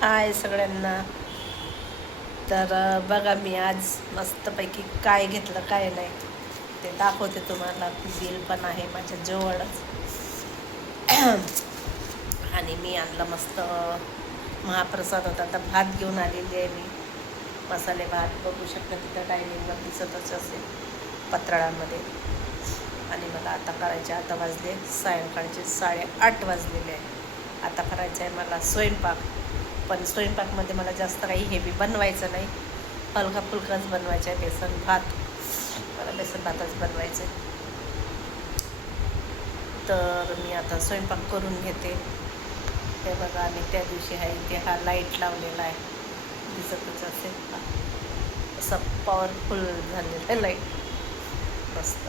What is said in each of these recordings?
हाय सगळ्यांना. तर बघा मी आज मस्तपैकी काय घेतलं काय नाही ते दाखवते तुम्हाला. बिल पण आहे माझ्या जवळच. आणि मी आणलं मस्त महाप्रसाद होता. आता भात घेऊन आलेली आहे मी. मसाले भात बघू शकता तिथं डायनिंगवर दिसतच असेल पत्राळामध्ये. आणि मला आता करायचे, आता वाजले सायंकाळचे 8:30 वाजलेले आहे. आता करायचं आहे मला स्वयंपाक. पण स्वयंपाकमध्ये मला जास्त काही हेवी बनवायचं नाही, हलका फुलकाच बनवायचा आहे. बेसन भात, मला बेसन भातच बनवायचं आहे. तर मी आता स्वयंपाक करून घेते. हे बघा, आणि त्या दिवशी आहे इथे हा लाईट लावलेला आहे, दिसतच असेल. असा पॉवरफुल झालेला आहे लाईट, मस्त.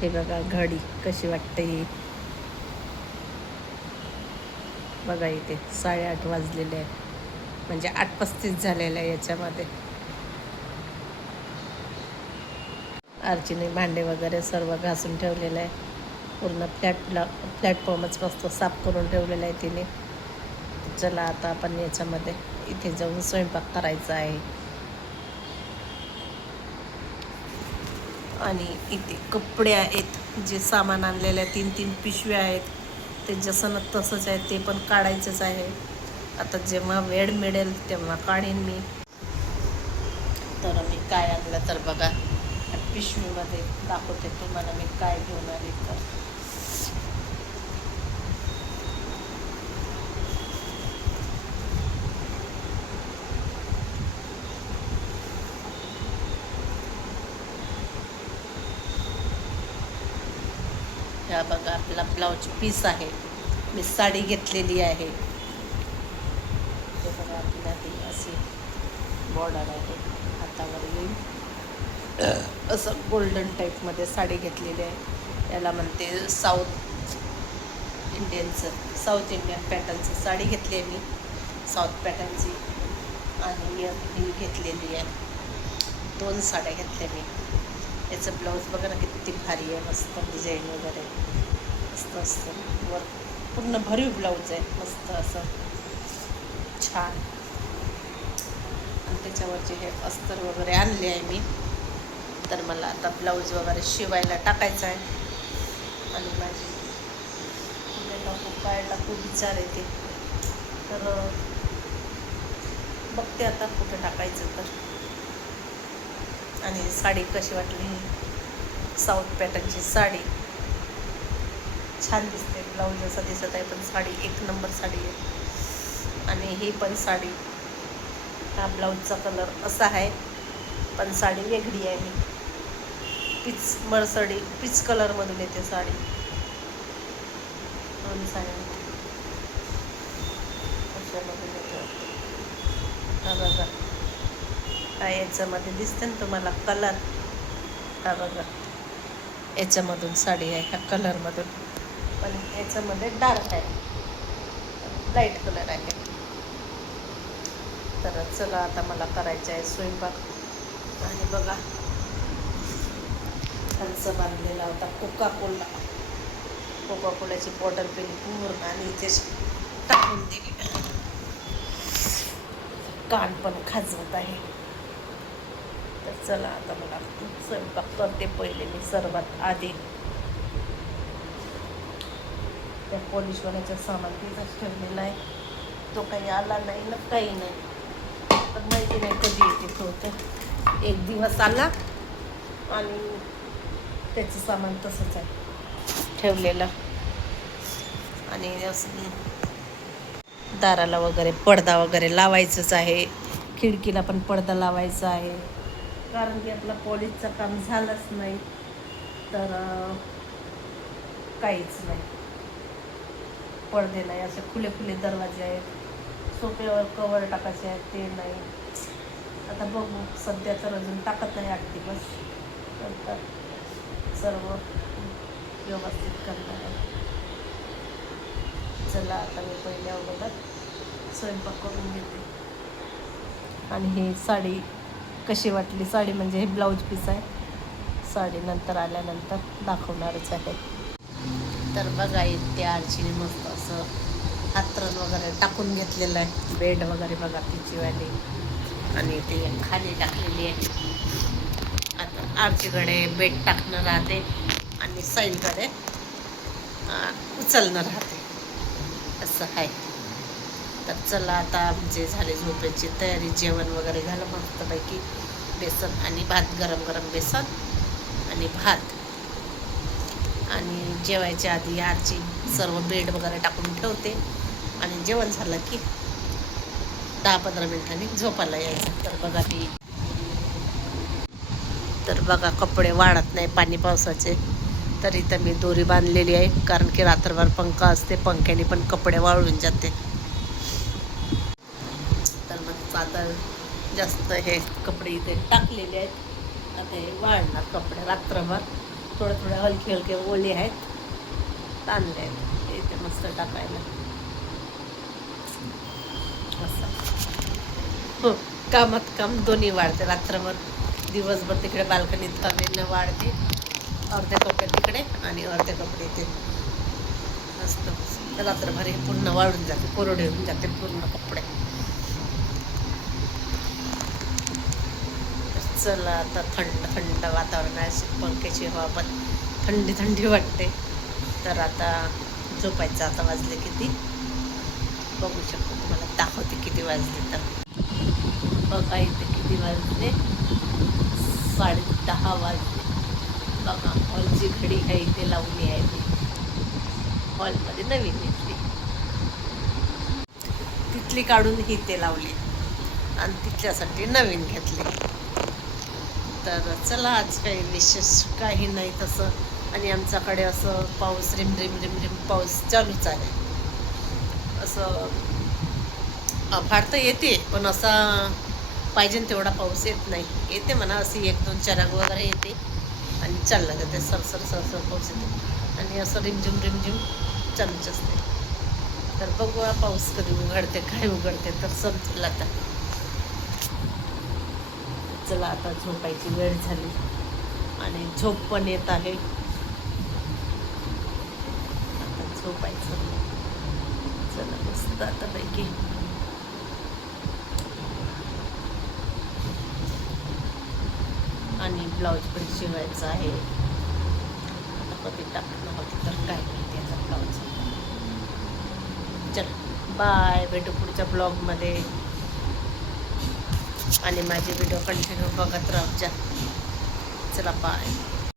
हे बघा घडी कशी वाटते ही. बघा इथे 8:30 वाजलेले आहे, म्हणजे 8:35 झालेलं आहे याच्यामध्ये. आर्चीने भांडे वगैरे सर्व घासून ठेवलेलं आहे. पूर्ण प्लॅटफॉर्मच मस्त साफ करून ठेवलेलं आहे तिने. चला आता आपण याच्यामध्ये इथे जाऊन स्वयंपाक करायचा आहे. आणि इथे कपडे आहेत, जे सामान आणलेले आहे, 3-3 पिशव्या आहेत. ते जसं ना तसंच आहे, ते पण काढायचंच आहे. आता जेव्हा वेळ मिळेल तेव्हा काढीन मी. तर मी काय आणलं तर बघा, पिशवीमध्ये दाखवते तुम्हाला मी काय घेऊन आले. तर ह्या बघा आपला ब्लाऊज पीस आहे. मी साडी घेतलेली आहे. हे बघा आपल्या ही अशी बॉर्डर आहे, हातावर येईल असं गोल्डन टाईपमध्ये साडी घेतलेली आहे. याला म्हणते साऊथ इंडियन पॅटर्नचं साडी घेतली आहे मी, साऊथ पॅटर्नची. आणि ही घेतलेली आहे. 2 साड्या घेतल्या मी. याचं ब्लाऊज बघा ना किती भारी आहे, मस्त डिझाईन वगैरे मस्त असतं. वर पूर्ण भरीव ब्लाऊज आहे, मस्त असं छान. आणि त्याच्यावरचे हे अस्तर वगैरे आणले आहे मी. तर मला आता ब्लाऊज वगैरे शिवायला टाकायचं आहे. आणि माझी काय टाकू विचार येते, तर बघते आता कुठं टाकायचं तर. आणि साडी कशी वाटली, साऊथ पॅटर्नची साडी छान दिसते. ब्लाऊज असा दिसत आहे, पण साडी 1 नंबर साडी आहे. आणि ही पण साडी, हा ब्लाऊजचा कलर असा आहे, पण साडी वेगळी आहे. पीच मळसडी पीच कलरमधून येते साडी. 2 साड्या अशामधून येते. हा बघा, हा याच्यामध्ये दिसते ना तुम्हाला कलर. हा बघा, याच्यामधून साडी आहे ह्या कलरमधून, पण याच्यामध्ये डार्क आहे, लाईट कलर आहे. तर चला आता मला करायचं आहे स्वयंपाक. आणि बघा कंच बांधलेला होता कोकाकोल्याची बॉटल पेली पूर्ण, आणि इथे टाकून दिली. कान पण खाजवत आहे. तर चला आता मला स्वयंपाक करते. पहिले मी सर्वात आधी त्या पॉलिशवाल्याचं सामान तिथंच ठेवलेलं आहे. तो काही आला नाही ना, काही नाही. तर माहिती नाही कधी येते तो. तर एक दिवस आला आणि त्याचं सामान तसंच आहे ठेवलेलं. आणि दाराला वगैरे पडदा वगैरे लावायचंच आहे. खिडकीला पण पडदा लावायचा आहे, कारण की आपलं पॉलिशचं काम झालंच नाही तर काहीच नाही. पडदे नाही, असे खुले दरवाजे आहेत. सोफ्यावर कवर टाकायचे आहेत, ते नाही. आता बघू, सध्या तर अजून टाकत नाही. 8 दिवस नंतर सर्व व्यवस्थित करणार आहे. चला आता मी पहिले अगोदर स्वयंपाक करून घेते. आणि ही साडी कशी वाटली, साडी म्हणजे हे ब्लाऊज पीस आहे. साडी नंतर आल्यानंतर दाखवणारच आहे. तर बघा इथे आरचीने मस्त असं हातरण वगैरे टाकून घेतलेलं आहे. बेड वगैरे बघा तिचीवाली आणि ते खाली टाकलेली आहे. आता आरचीकडे बेड टाकणं राहते आणि साईलकडे उचलणं राहते, असं आहे. तर चला आता आमचे झाले झोपेची तयारी. जेवण वगैरे झालं मस्तपैकी. बेसन आणि भात, गरम गरम बेसन आणि भात. आणि जेवायच्या आधी आरची सर्व बेड वगैरे टाकून ठेवते आणि जेवण झालं की 10-15 मिनिटांनी झोपायला यायचं. तर बघा कपडे वाळत नाही पाणी पावसाचे, तर इथं मी दोरी बांधलेली आहे, कारण की रात्रभर पंखा असते, पंख्याने पण कपडे वाळून जाते. तर मग आता जास्त हे कपडे इथे टाकलेले आहेत. आता हे वाळणार कपडे रात्रभर. थोडे हलके ओले आहेत, ताणले आहेत इथे मस्त टाकायला. असं हो, कामात काम दोन्ही वाढते. रात्रभर दिवसभर तिकडे बाल्कनीत कामेनं वाढते, अर्धे कपडे तिकडे आणि अर्धे कपडे इथे. मस्त रात्रभर हे पूर्ण वाळून जाते, कोरडे होऊन जाते पूर्ण कपडे. चला आता थंड वातावरण आहे, पंख्याची हवा पण थंडी वाटते. तर आता झोपायचं. आता वाजले किती बघू शकतो, तुम्हाला दाखवते किती वाजले. तर बघा इथे किती वाजले, 10:30 वाजले. बघा हॉलची घडी आहे इथे लावली आहे, ती हॉलमध्ये नवीन घेतली, तिथली काढून ही ते लावली आणि तिथल्यासाठी नवीन घेतली. तर चला आज काही विशेष काही नाही तसं. आणि आमच्याकडे असं पाऊस रिम रिम पाऊस चालूच आहे. असं फार तर येते, पण असा पाहिजे तेवढा पाऊस येत नाही. येते म्हणा अशी 1-2 चराग वगैरे येते आणि चालला जाते. सरसर पाऊस येते आणि असं रिमझिम चालूच असते. तर बघूया पाऊस कधी उघडते, काय उघडते तर समजेल आता. चला आता झोपायची वेळ झाली आणि झोप पण येत आहे. आता झोपायचं. चला मस्त आता पैकी आणि ब्लाऊज पण शिवायचं आहे. आता कधी टाकणं होती तर काय माहिती आता ब्लाऊज. चल बाय, भेटू पुढच्या ब्लॉगमध्ये. आणि माझे व्हिडिओ कंटिन्यू बघत राहू. चला बाय.